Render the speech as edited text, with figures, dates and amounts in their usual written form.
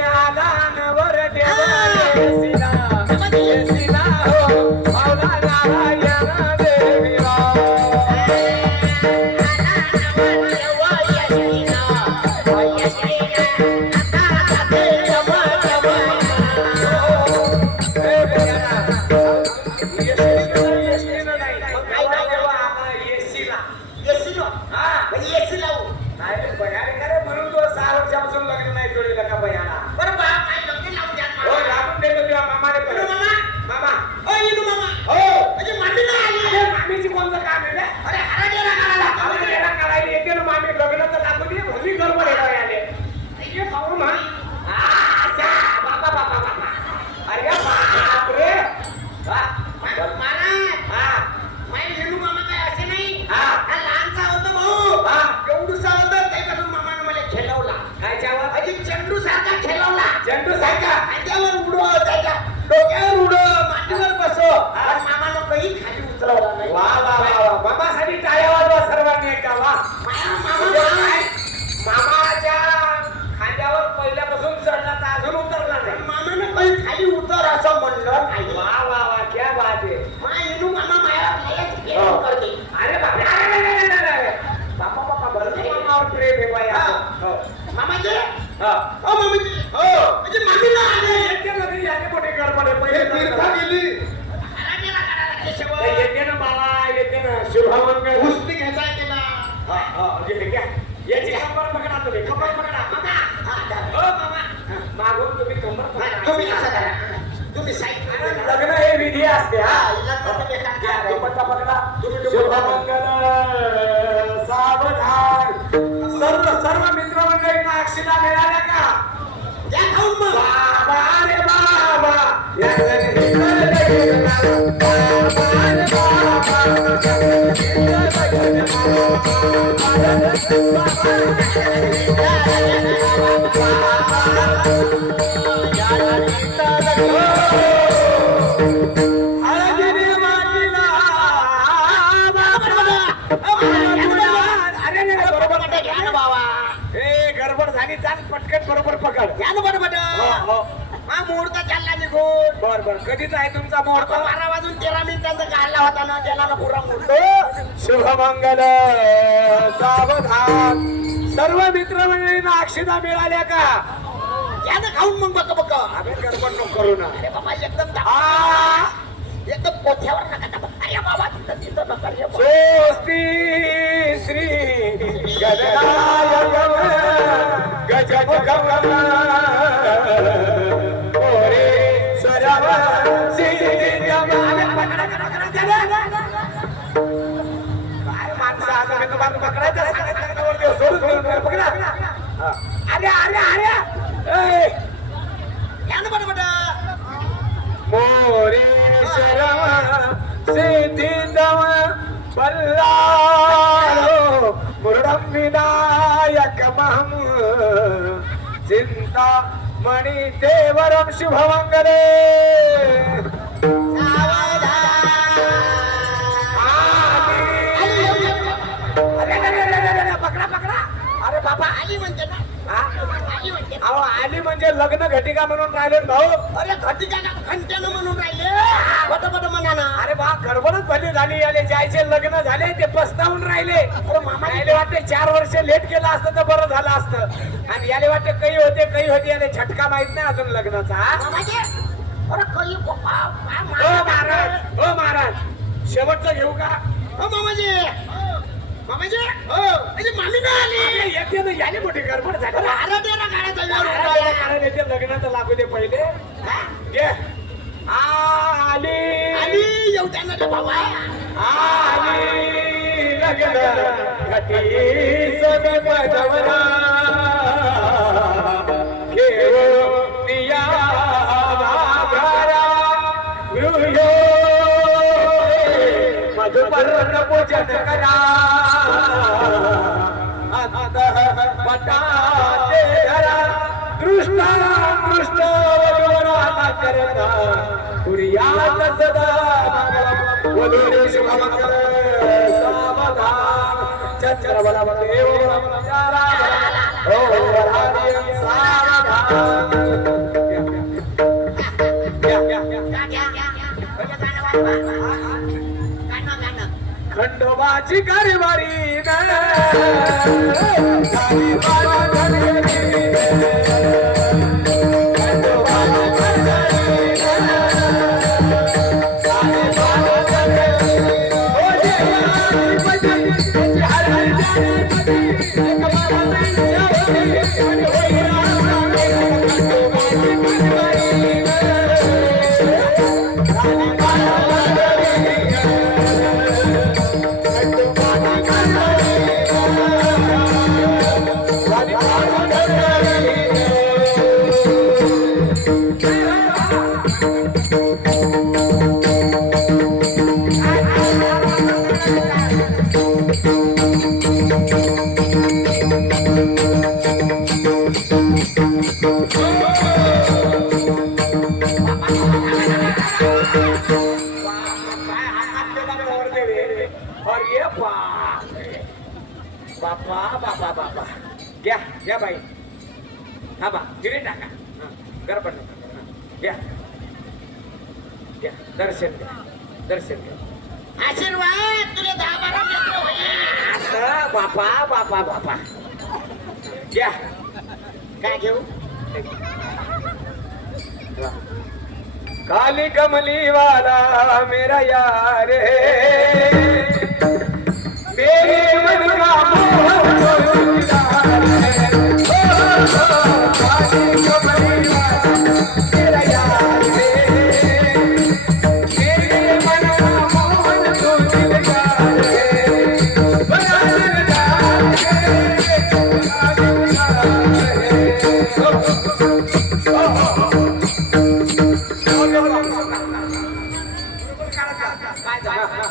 आला नवर देवा येसिला येसिला हो मावला नारायण देवीला चंडू सारखा त्यावर उडव त्याच्या डोक्यावर उडव मातीवर बसव आणि मामाला काही खाली उतरवला नाही वा वा वा मामासाठी टाळ्या वाजवा सर्वांनी एकदा वा मामाच्या खांद्यावर पहिल्यापासून चढला तर अजून उतरला नाही मामाने काही खाली उतर असं म्हणलं नाही वा वा वा क्या बात आहे येणू मामा मायावर करते अरे बापरे बापा बापा बरं मामावर प्रेम आहे बाई मामाजी हो मामाजी हो म्हणजे मामीला आले येते ना रे याने मोठे गडबडे पहिले तीर्था गेली येते ना बाबा येते ना शुभमंगल कुस्ती घेता केला घ्या याची कंबर पकडा तुम्ही कंबर पकडा मामा हो मामा मागून तुम्ही कंबर पकडा तुम्ही असं करा तुम्ही साईड लग्न हे विधी असते हा दुपट्टा पकडा तुम्ही शुभमंगल सावधान सर्व सर्व मित्रमंडळींना अक्षिता मिळाल्या का या खाऊन मग बाबा रे बाबा या पटकन बरोबर पकड या ना बरोबर हा मुहूर्त चालला निघून बर बर कधीच आहे तुमचा मुहूर्त 12 वाजून 13 मिनिटांचा काढला होता ना त्याला ना पुरा मुहूर्त शुभमंगल सावधान सर्व मित्रमंडळींना अक्षिता मिळाल्या का या ना खाऊन मग बघ बघ आम्ही गडबड नको करू ना अरे बाबा एकदम पोथ्यावर नका अरे बाबा तिथं नका स्वस्ती श्री गजनाय गजब ओरे सरव सिद्धम काय माणसं आता मी तुम्हाला पकडायचं सांगितलं सोडून पकडा अरे अरे अरे या ना बडबड मोरे सरव सिद्धम बल्लारो मुरडम विनायकमहं चिंता मणि देवरम शुभमंगले पकडा पकडा अरे बाबा आली म्हणते ना आली म्हणजे लग्न घटिका म्हणून राहिले भाऊ अरे घटिका घंट्यानं म्हणून राहिले बट म्हणा ना अरे बा गडबडच भली झाली आले जायचे लग्न झाले ते पस्तावून राहिले अरे मामा याले वाटते 4 वर्ष लेट केलं असतं तर बरं झालं असतं आणि याले वाटते काही होते याले झटका माहित नाही अजून लग्नाचा अरे काही हो महाराज शेवटचं घेऊ का हो मामाजी मामाजी हो अरे मामी ना आली येते ना याने मोठी गडबड झाली अरे तेरा गाड्याचा लग्नाचं लागू दे पहिले घे आली आली येऊ त्यांना रे बाबा आली लग्न घटी सगळे बजवना घेऊ निया भाभरा गृह्यो मधुपर्ण पूजन करा पटाते घरा दृष्ट करता पुरियात सदा वधुरे शुभमंगल सावधान चंद्र बलदेव सावधान खंडोबाची कारभारी झाली बाला धनगरी. खंडोबाची कारभारी झाली बाला धनगरी. ओ देवाची पती, त्याची हर हर जाणी पती, एक बाबांच्या वरी, आणि होई राम खंडोबाची कारभारी झाली बाला धनगरी. बापा बापा बापा घ्या घ्या बाई हा बा गिरी टाका गरबड घ्या घ्या दर्शन घ्या दर्शन घ्या आशीर्वाद तुला 10-12 लेकरं होईल असं बापा बापा बापा घ्या काय घेऊ काली कमली वाला मेरा यार मेरे मन का मोहन काली कमली वाला मेरा यार मेरे मन का मोहन तो दिलदार बड़ा दिलदार काय झालं